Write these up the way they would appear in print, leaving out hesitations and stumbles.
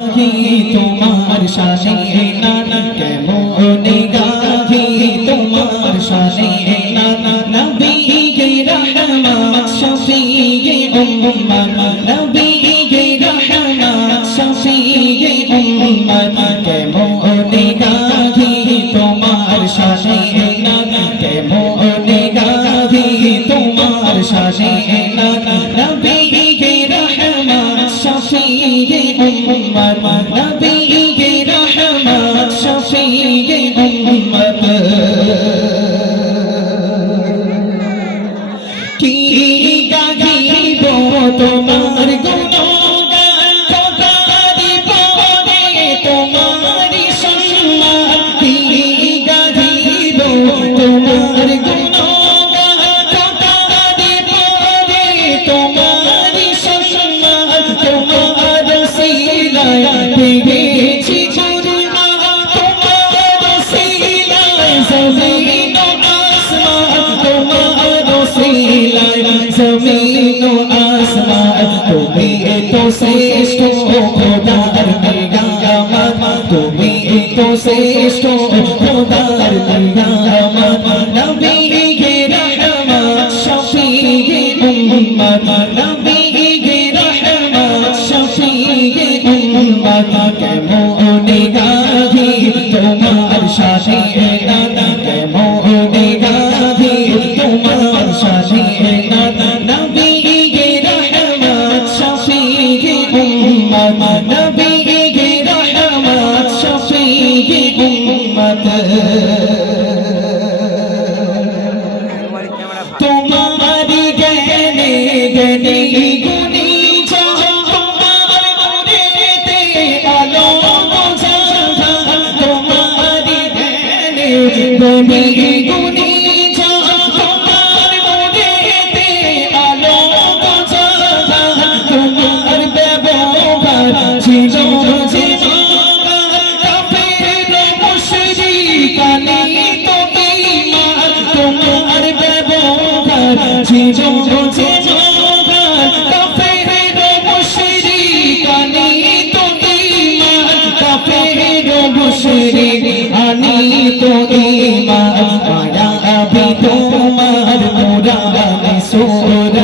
তোমার শানে নানা কেমন গাহি তোমার শানে নানা নবী গে রহমত শফিয়ে উম্মত নবী গে রহমত শফিয়ে উম্মত কেমন গাহি তোমার শানে নানা কেমন গাহি তোমার শানে নানা নবী গে রহমত শফিয়ে উম্মত নবী গে রহমত শফিয়ে উম্মত কি গাহিব তোমার গুণগান কোথারি পরে তোমার সম্মান কি গাহিব তোমার গুণগান কোথারি পরে তোমার সম্মান তোমার সিলায় পেয়েছি কুরআন তোমার সিলায় জমিন ও আসমান তোমার সিলায় জমিন ও আসমান তুমি তো শ্রেষ্ঠ খোদার নিয়ামত তুমি তো শ্রেষ্ঠ খোদার নিয়ামত নবী গে রহমত শফিয়ে উম্মত নবী গে রহমত শফিয়ে উম্মত কেমন গাহি তোমার শানে নানা কেমন গাহি তোমার শানে নানা নবী গে রহমত শফিয়ে উম্মত নবী গে রহমত শফিয়ে উম্মত তোমারি জ্ঞানে জ্ঞানী গুণী তোমার মনেতে আলো বোঝা তোমারি জ্ঞানে জ্ঞানী গুণী তোমার মনেতে আলো বোঝা তোমার ব্যবহার ছিল যে কাফের মুশরিক আলী তো ঈমান তোমার ব্যবহার ছিল যে কাফের মুশরিক আলী তো ঈমান কাফের মুশরিক আলী তো ঈমান মায়া আবি তোমার মুরানি সুরত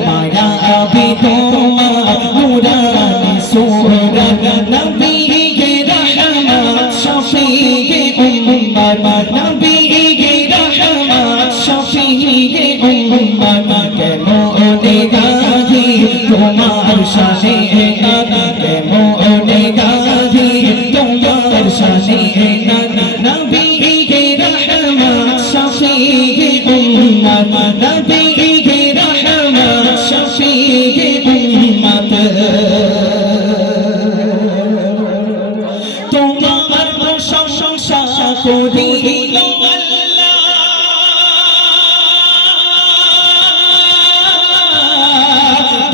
মায়া আবি তোমার মুরানি সুরত নবী গে রহমত শফিয়ে উম্মত নবী গে রহমত শফিয়ে উম্মত কেমন গাহি তোমার শানে নানা কেমন গাহি তোমার শানে নানা নবী গে রহমত শফিয়ে উম্মত নবী গে রহমত শফিয়ে উম্মত তোমার প্রশংসা করিল আল্লাহ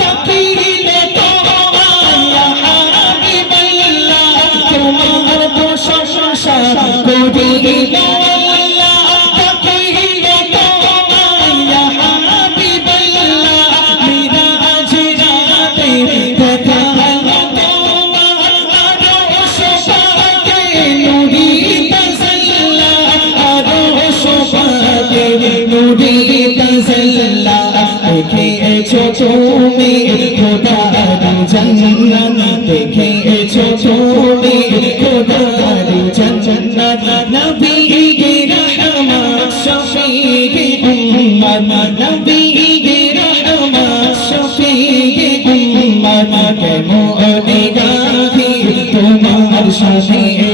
তাকিলে তোমার ইয়া হাবিবাল্লাহ তোমার প্রশংসা করিল আল্লাহ তাকিলে তোমার ইয়া হাবিবাল্লাহ মিরাজ রাতে দেখা হলো তোমার আরশ পাকে নূরি তাজাল্লা আরশ পাকে নূরি তাজাল্লা দেখেছো তুমি খোদার জান্নাত দেখেছো তুমি খোদার জান্নাত নবী গে রহমত শফিয়ে উম্মত নবী গে রহমত শফিয়ে উম্মত কেমন গাহি তোমার শানে